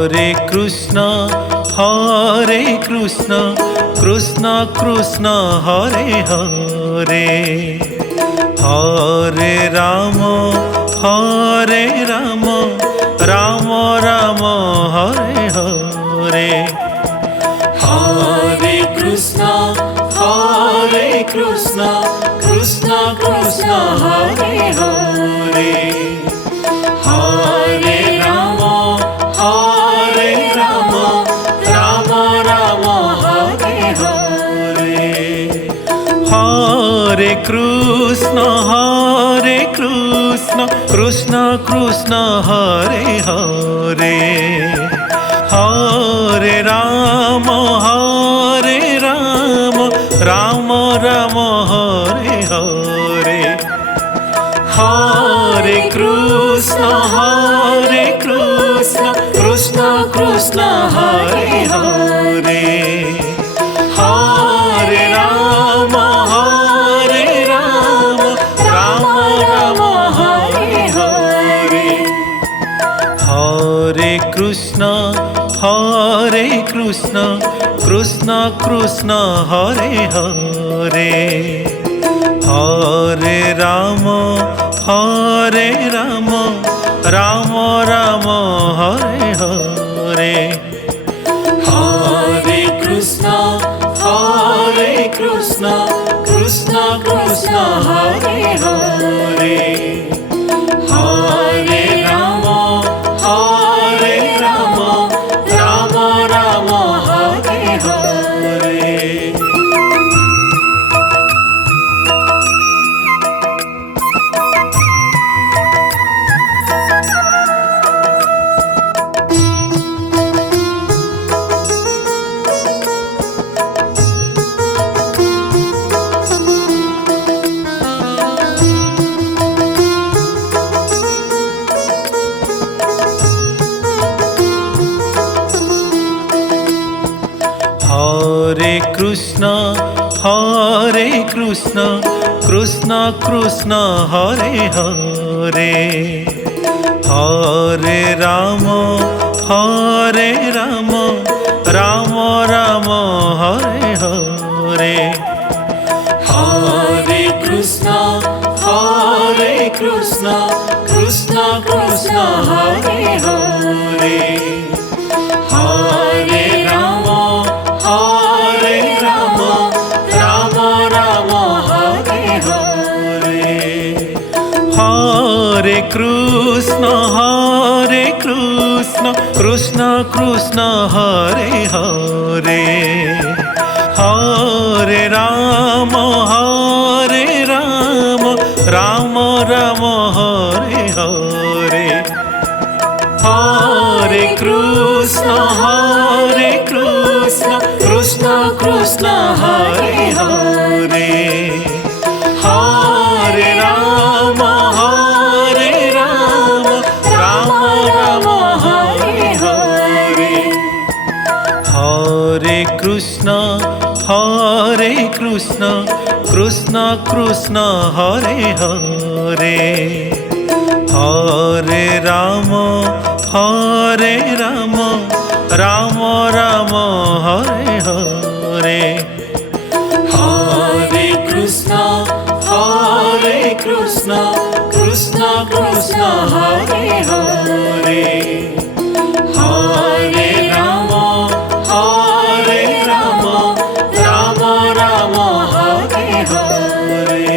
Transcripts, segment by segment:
Hare Krishna Krishna Krishna Hare Hare, Hare Ram Ram Ram Hare Hare. Hare Krishna Krishna Krishna Hare Hare, Hare Ram Ram Ram Hare Hare. Hare Krishna Krishna Krishna Hare Hare, Hare Ram Ram Ram Hare Hare. Hare Krishna Krishna Krishna Hare Hare, Hare Ram Ram Ram Hare Hare. Hare Krishna Krishna Krishna Hare Hare, Hare Ram Ram Ram Hare Hare. Hare Krishna Krishna Krishna Hare Hare, Hare Ram Ram Ram Hare Hare. Hare Krishna Krishna Krishna Hare Hare, Hare Ram Ram Ram Hare Hare. Hare Krishna Krishna Krishna Hare Hare, Hare Ram Ram Ram Hare Hare. Hare Krishna Krishna Krishna Hare Hare, Hare Ram Ram Ram Hare Hare. Hare Krishna Krishna Krishna Hare Hare, Hare Ram Ram Ram Hare Hare. Hare Krishna Krishna Krishna Hare Hare, Hare Ram Ram Ram Hare Hare. Hare Krishna Krishna Krishna Hare Hare, Hare Ram Ram Ram Hare Hare.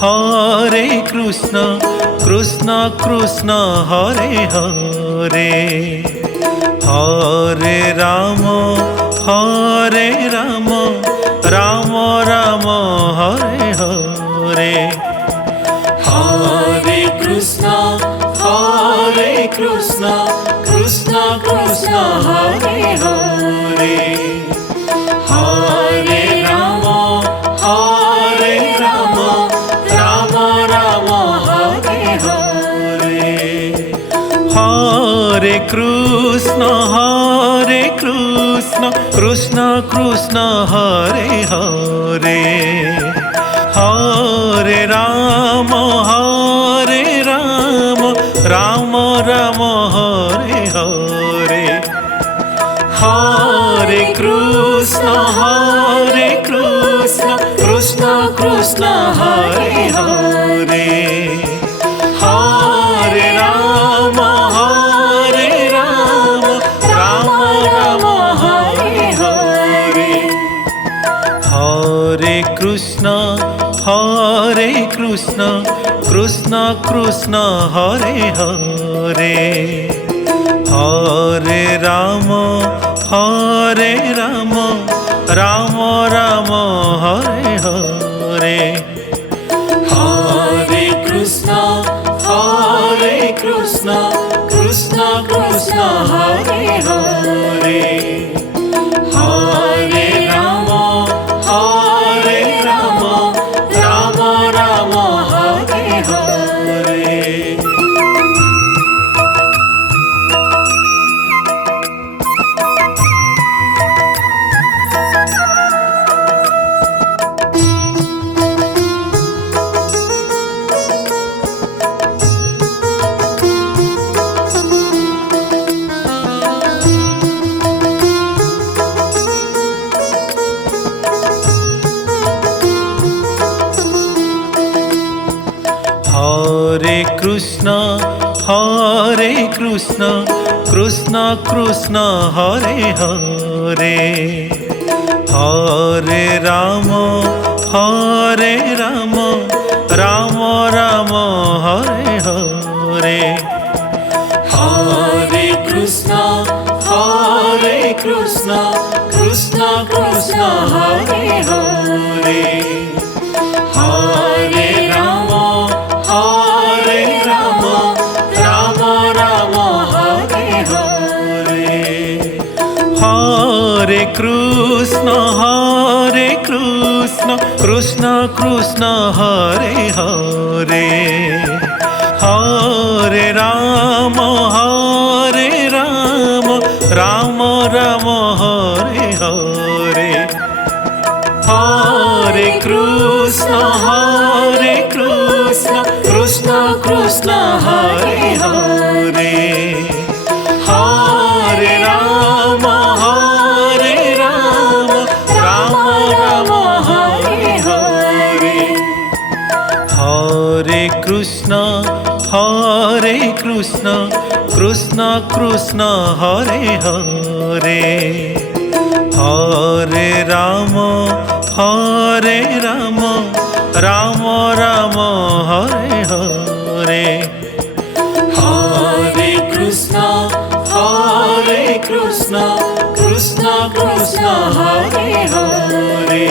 Hare Krishna Krishna Krishna Hare Hare, Hare Ram Ram Ram Hare Hare. Hare Krishna Krishna Krishna Hare Hare, Hare Ram Ram Ram Krishna Krishna Hare Hare, Hare Ram Ram Ram Hare Hare, Hare Krishna Krishna Krishna Hare Hare, Hare Ram Ram Ram Hare Hare, Hare Krishna Krishna Krishna Hare Hare, Hare Ram Ram Ram Hare Hare, Hare Krishna Krishna Krishna Hare Hare, Hare Ram Ram Ram Hare Hare. Hare Krishna Krishna Krishna Hare Hare, Hare Ram Ram Ram Hare Hare, Hare Krishna Krishna Krishna Hare Hare, Hare Ram Ram Ram Hare Hare, Hare Krishna Krishna Krishna Hare Hare, Hare Ram Ram Ram Hare Hare, Hare Krishna Krishna Krishna Hare Hare, Hare Ram Ram Ram Hare Hare, Hare Krishna Krishna Krishna Hare Hare, Hare Ram Ram Ram Hare Hare, Hare Krishna Krishna Krishna Hare Hare,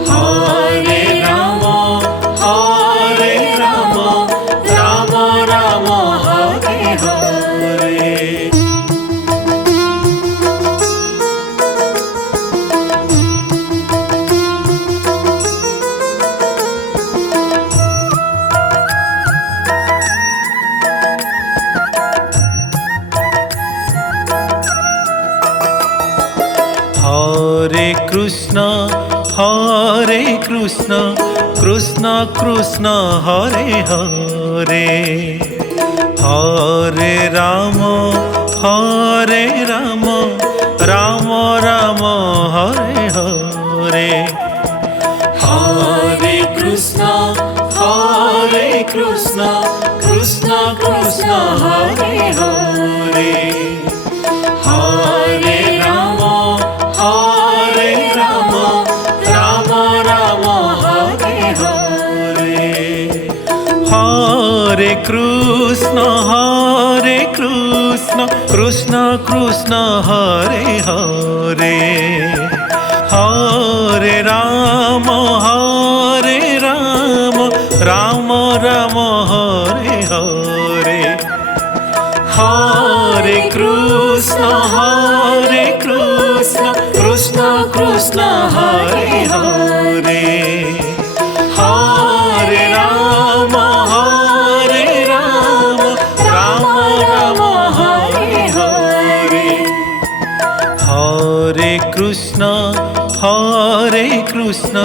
Hare Ram Ram Ram Hare Hare. Hare Krishna Krishna Krishna Hare Hare, Hare Ram Ram Ram Hare Hare, Hare Krishna Krishna Krishna Hare Hare, Hare Ram Ram Ram Hare Hare, Hare Krishna Krishna Krishna Hare Hare, Hare Ram Ram Ram Hare Hare, Hare Krishna Krishna Krishna Hare Hare, Hare Ram Ram Ram Hare Hare. Krishna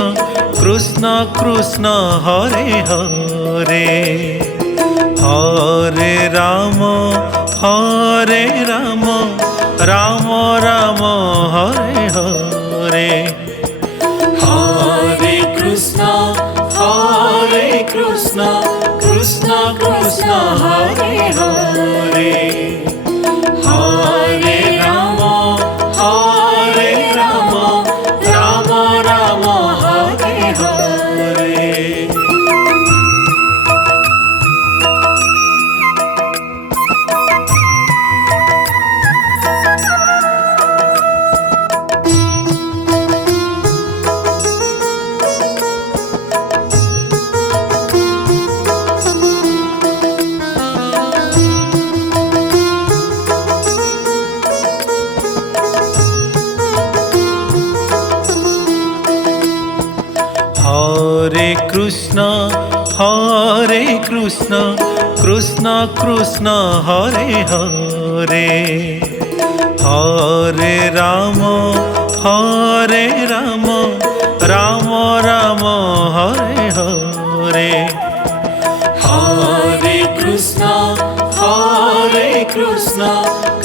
Krishna Krishna Hare Hare Hare Ram Ram Ram Hare Hare Hare Krishna, Krishna Krishna, Hare Hare. Hare Rama, Rama Rama, Hare Hare. Hare Krishna Krishna Krishna Hare Hare Hare Ram Ram Ram Hare Hare Hare Krishna,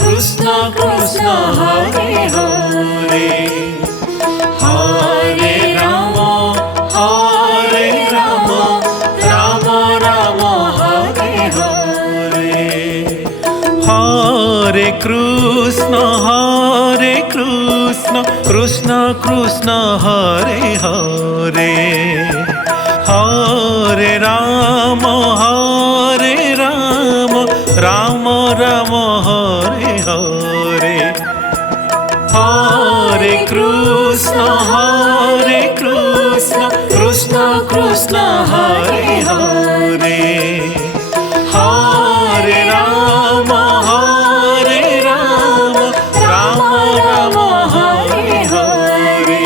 Krishna Krishna, Hare Hare. Hare Rama, Rama Rama, Hare Hare. Hare Krishna Krishna Krishna Hare Hare Hare Ram Ram Ram Hare Hare Hare Krishna Krishna Krishna Hare Hare Hare Ram Ram Ram Hare Hare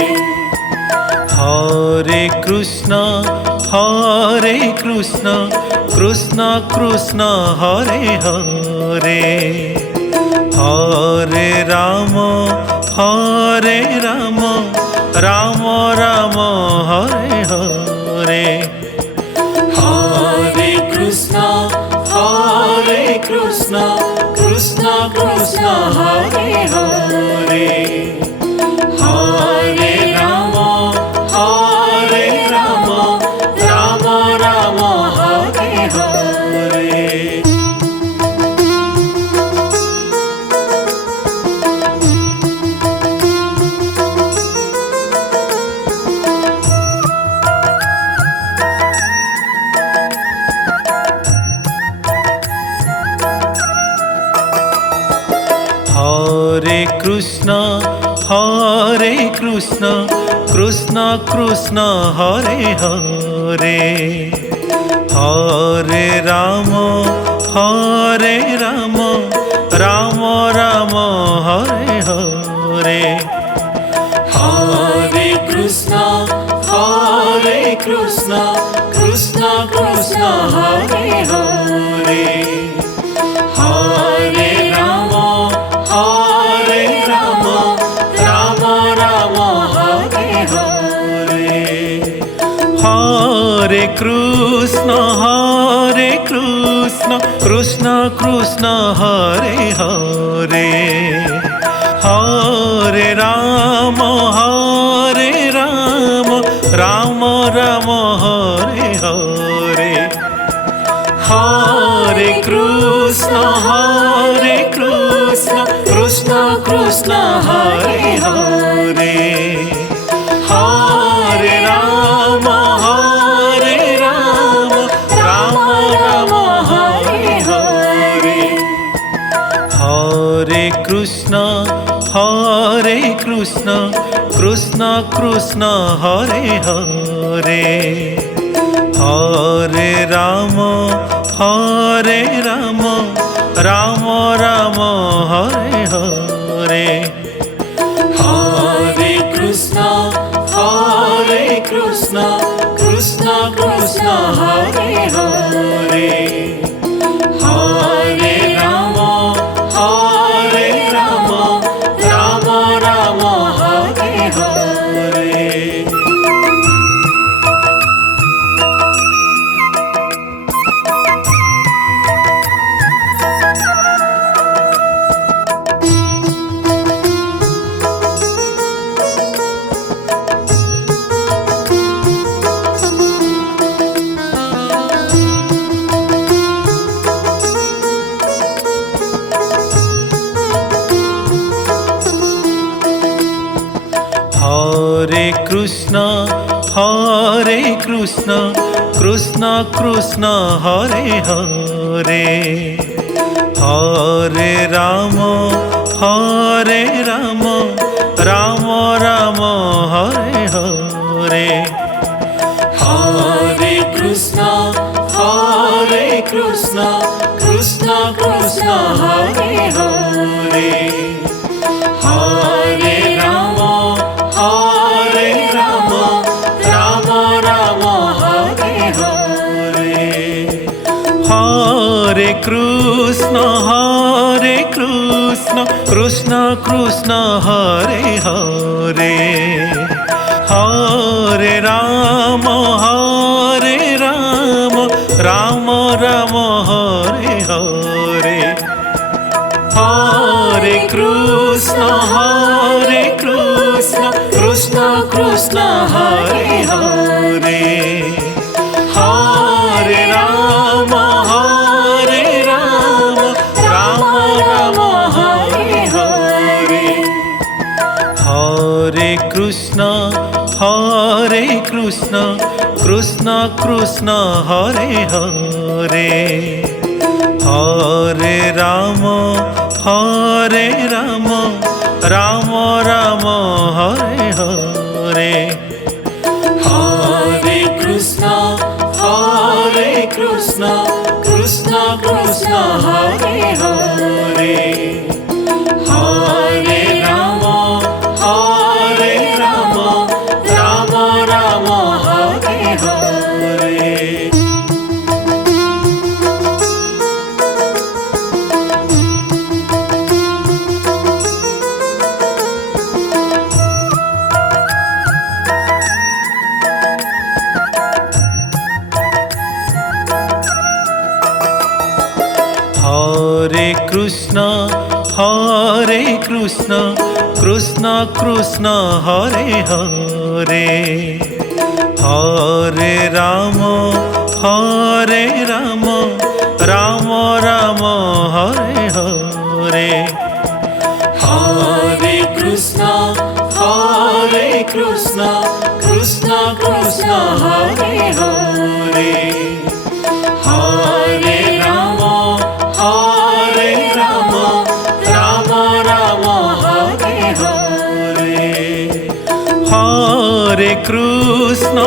Hare Krishna Krishna Krishna Hare Hare Hare Ram Ram Ram Hare Hare Hare Krishna, Krishna Krishna, Hare Hare. Hare Rama, Rama Rama, Hare Hare. Hare Krishna Krishna Krishna Hare Hare Hare Ram Ram Ram Hare Hare Hare Krishna, Krishna Krishna, Hare Hare. Hare Rama, Rama Rama, Hare Hare. Hare Krishna Krishna Krishna Hare Hare Hare Ram Ram Ram Hare Hare Hare Krishna Krishna Krishna Hare Hare Hare Ram Ram Ram Hare Hare Hare Krishna Krishna Krishna Hare Hare Hare Ram Ram Ram Hare Hare Hare Krishna, Krishna Krishna, Hare Hare. Hare Rama, Rama Rama, Hare Hare. Hare Krishna Krishna Krishna Hare Hare Hare Ram Ram Ram Hare Hare Hare Krishna Krishna Krishna Hare Hare Hare Ram Ram Ram Hare Hare Hare Krishna Krishna Krishna Hare Hare Hare Ram Ram Ram Hare Hare Hare Krishna Krishna Krishna Hare Hare Hare Ram Ram Ram Hare Hare Hare Krishna Krishna Krishna Hare Hare Hare Ram Ram Ram Hare Hare Hare Krishna Krishna Krishna Hare Hare Hare Ram Ram Ram Hare Hare Hare Krishna Krishna Krishna Hare Hare Hare Ram Ram Ram Hare Hare Hare Krishna Krishna Krishna Hare Hare Hare Ram Ram Ram Hare Hare Hare Krishna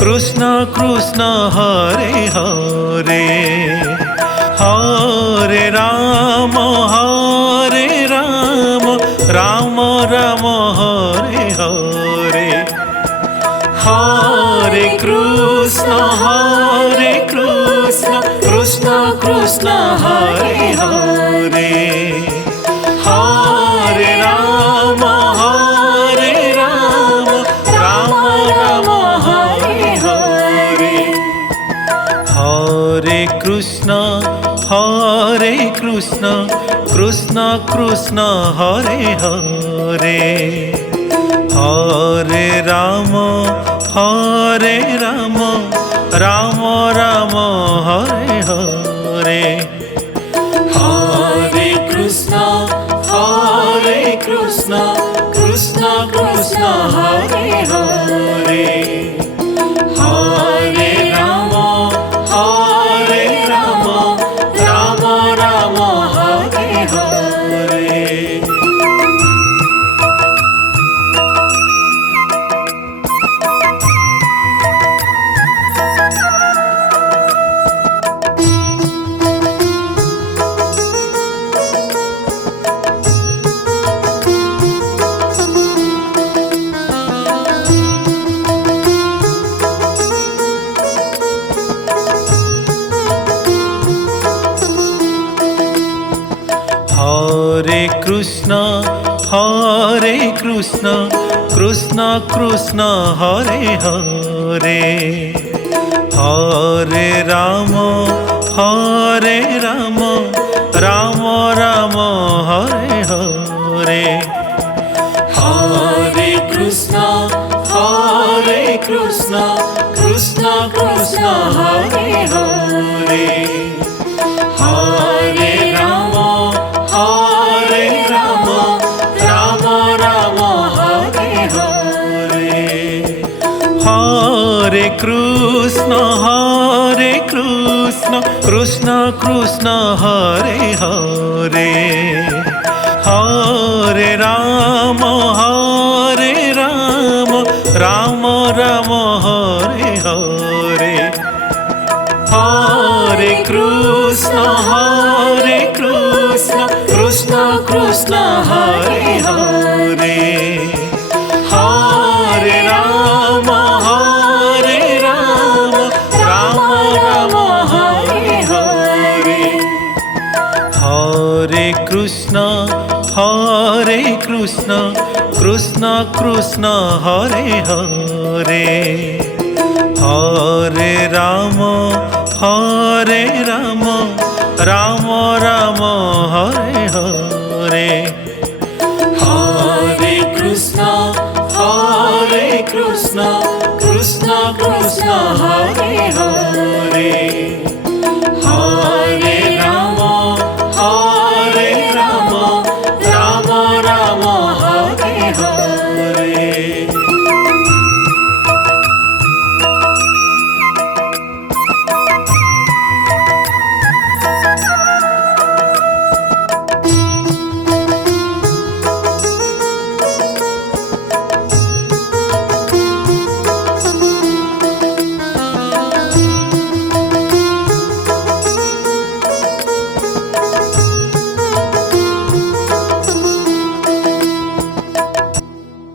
Krishna Krishna Hare Hare Hare Ram Ram Ram Hare Hare Hare Krishna Krishna Krishna Hare Hare Hare Ram Ram Ram Hare Hare Hare Krishna Krishna Krishna Hare Hare Hare Ram Ram Ram Hare Hare Hare Krishna Krishna Krishna Hare Hare Hare Ram Ram Ram Hare Hare Hare Krishna Krishna Krishna Hare Hare Hare Ram Ram Ram Hare Hare Hare Krishna Krishna Krishna Hare Hare Hare Ram Ram Ram Hare Hare Hare Krishna Krishna Krishna Hare Hare Hare Ram Ram Ram Hare Hare Hare Krishna Krishna Krishna Hare Hare Hare Ram Ram Ram Hare Hare Hare Krishna Krishna Krishna Hare Hare Hare Ram Ram Ram Hare Hare Hare Krishna Krishna Krishna Hare Hare